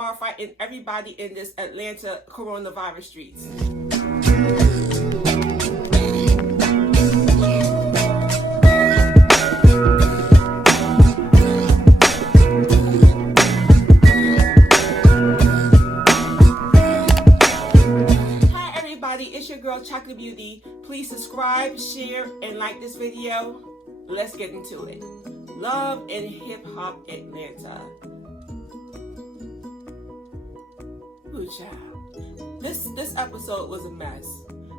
Akbar fighting everybody in this Atlanta coronavirus streets. Hi everybody, it's your girl Chocolate Beauty. Please subscribe, share, and like this video. Let's get into it. Love and Hip Hop Atlanta. Ooh, child. This episode was a mess.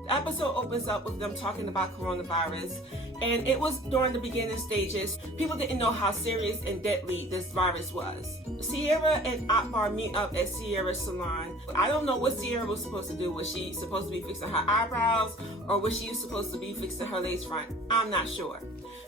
The episode opens up with them talking about coronavirus, and it was during the beginning stages. People didn't know how serious and deadly this virus was. Ciara and Akbar meet up at Ciara's salon. I don't know what Ciara was supposed to do. Was she supposed to be fixing her eyebrows, or was she supposed to be fixing her lace front? I'm not sure.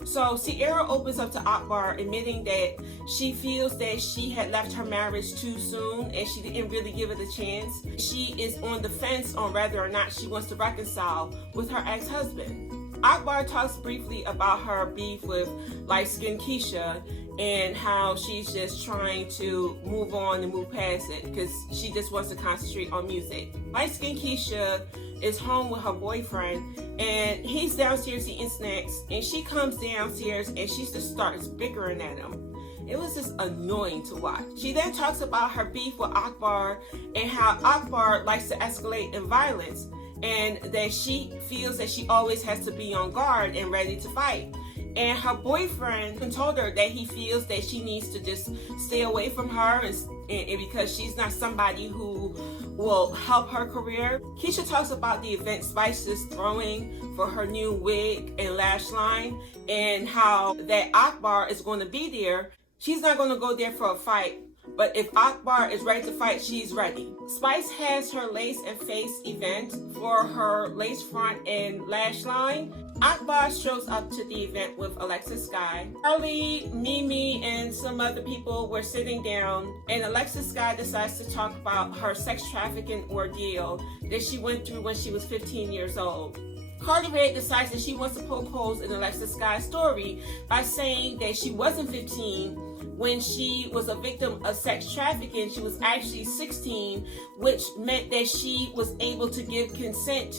So Ciara opens up to Akbar, admitting that she feels that she had left her marriage too soon and she didn't really give it a chance. She is on the fence on whether or not she wants to reconcile with her ex-husband. Akbar talks briefly about her beef with light-skinned Keisha and how she's just trying to move on and move past it because she just wants to concentrate on music. Light-skinned Keisha is home with her boyfriend and he's downstairs eating snacks, and she comes downstairs and she just starts bickering at him. It was just annoying to watch. She then talks about her beef with Akbar and how Akbar likes to escalate in violence, and that she feels that she always has to be on guard and ready to fight. And her boyfriend told her that he feels that she needs to just stay away from her and because she's not somebody who will help her career. Keisha talks about the event Spice is throwing for her new wig and lash line, and how that Akbar is going to be there. She's not going to go there for a fight, but if Akbar is ready to fight, she's ready. Spice has her lace and face event for her lace front and lash line. Akbar shows up to the event with Alexis Sky. Carly, Mimi, and some other people were sitting down, and Alexis Sky decides to talk about her sex trafficking ordeal that she went through when she was 15 years old. Carly Rae decides that she wants to poke holes in Alexis Sky's story by saying that she wasn't 15 when she was a victim of sex trafficking. She was actually 16, which meant that she was able to give consent.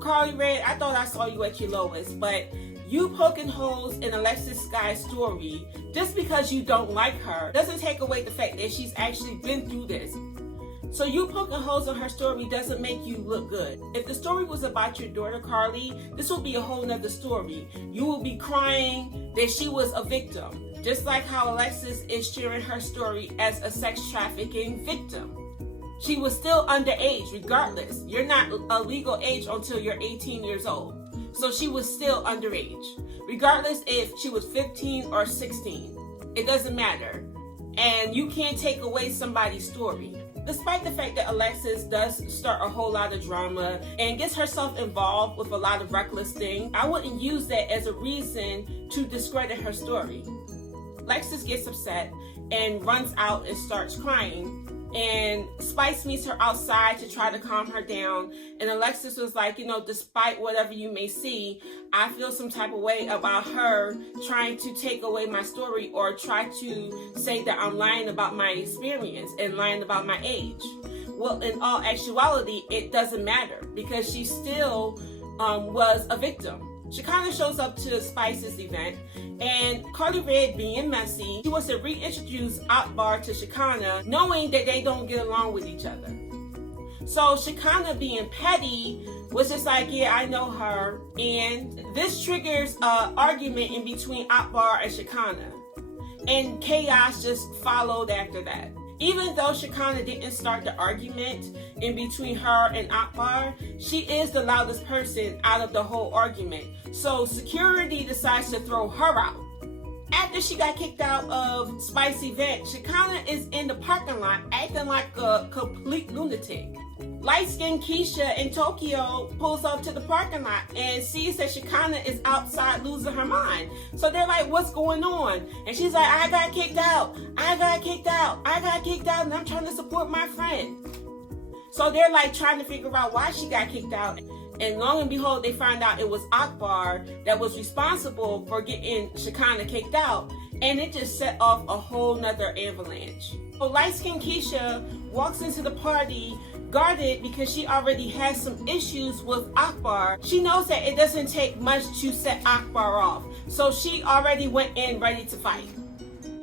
Carly Rae, I thought I saw you at your lowest, but you poking holes in Alexis Sky's story just because you don't like her doesn't take away the fact that she's actually been through this. So you poking holes in her story doesn't make you look good. If the story was about your daughter, Carly, this will be a whole nother story. You will be crying that she was a victim, just like how Alexis is sharing her story as a sex trafficking victim. She was still underage regardless. You're not a legal age until you're 18 years old. So she was still underage. Regardless if she was 15 or 16. It doesn't matter. And you can't take away somebody's story. Despite the fact that Alexis does start a whole lot of drama and gets herself involved with a lot of reckless things, I wouldn't use that as a reason to discredit her story. Alexis gets upset and runs out and starts crying. And Spice meets her outside to try to calm her down. And Alexis was like, you know, despite whatever you may see, I feel some type of way about her trying to take away my story or try to say that I'm lying about my experience and lying about my age. Well, in all actuality, it doesn't matter because she still was a victim. Shekinah shows up to Spice's event, and Carly Rae, being messy, she wants to reintroduce Akbar to Shekinah, knowing that they don't get along with each other. So Shekinah, being petty, was just like, yeah, I know her, and this triggers an argument in between Akbar and Shekinah, and chaos just followed after that. Even though Shekinah didn't start the argument in between her and Akbar, she is the loudest person out of the whole argument. So security decides to throw her out. After she got kicked out of Spice event, Shekinah is in the parking lot acting like a complete lunatic. Light-skinned Keisha in Tokyo pulls up to the parking lot and sees that Shekinah is outside losing her mind. So they're like, what's going on? And she's like, I got kicked out, and I'm trying to support my friend. So they're like trying to figure out why she got kicked out. And long and behold, they find out it was Akbar that was responsible for getting Shekinah kicked out. And it just set off a whole nother avalanche. So light-skinned Keisha walks into the party guarded because she already has some issues with Akbar. She knows that it doesn't take much to set Akbar off, so she already went in ready to fight.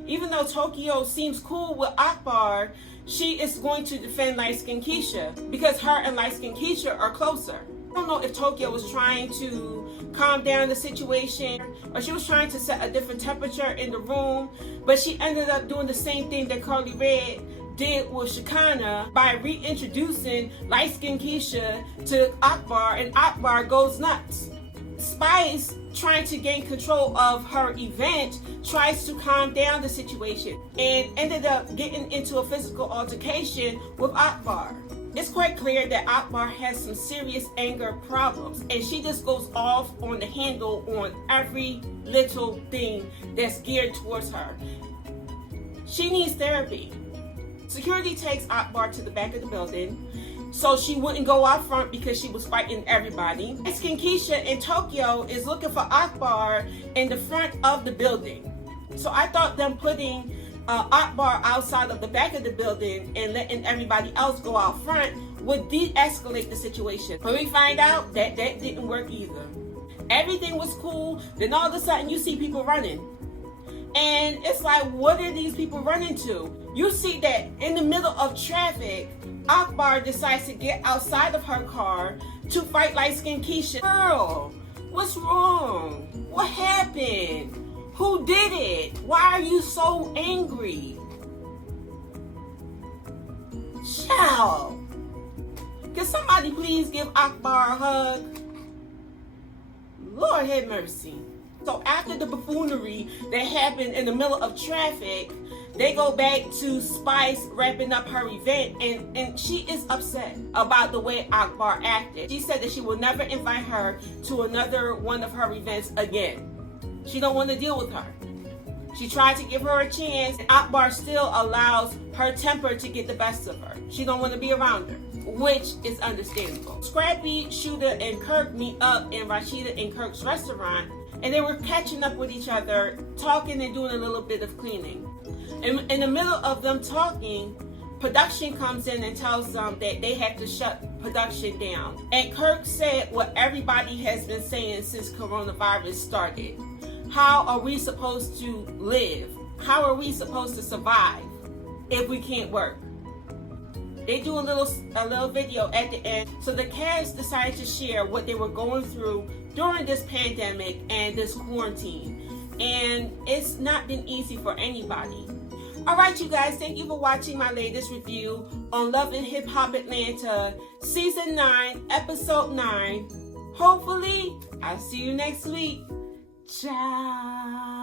Even though Tokyo seems cool with Akbar, she is going to defend Light Skin Keisha because her and Light Skin Keisha are closer. I don't know if Tokyo was trying to calm down the situation or she was trying to set a different temperature in the room, but she ended up doing the same thing that Carly Red did with Shekinah by reintroducing Light Skin Keisha to Akbar, and Akbar goes nuts. Spice, trying to gain control of her event, tries to calm down the situation and ended up getting into a physical altercation with Akbar. It's quite clear that Akbar has some serious anger problems, and she just goes off on the handle on every little thing that's geared towards her. She needs therapy. Security takes Akbar to the back of the building so she wouldn't go out front because she was fighting everybody. Light Skin Keisha in Tokyo is looking for Akbar in the front of the building. So I thought them putting Akbar outside of the back of the building and letting everybody else go out front would de-escalate the situation. But we find out that that didn't work either. Everything was cool, then all of a sudden you see people running. And it's like, what are these people running to? You see that in the middle of traffic, Akbar decides to get outside of her car to fight Light Skin Keisha. Girl, what's wrong? What happened? Who did it? Why are you so angry? Child, can somebody please give Akbar a hug? Lord have mercy. So after the buffoonery that happened in the middle of traffic, they go back to Spice wrapping up her event, and she is upset about the way Akbar acted. She said that she will never invite her to another one of her events again. She don't want to deal with her. She tried to give her a chance, and Akbar still allows her temper to get the best of her. She don't want to be around her, which is understandable. Scrappy, Shooter, and Kirk meet up in Rashida and Kirk's restaurant, and they were catching up with each other, talking and doing a little bit of cleaning. And in the middle of them talking, production comes in and tells them that they have to shut production down. And Kirk said what everybody has been saying since coronavirus started. How are we supposed to live? How are we supposed to survive if we can't work? They do a little video at the end. So the cast decided to share what they were going through during this pandemic and this quarantine. And it's not been easy for anybody. Alright, you guys, thank you for watching my latest review on Love and Hip Hop Atlanta Season 9, Episode 9. Hopefully, I'll see you next week. Ciao.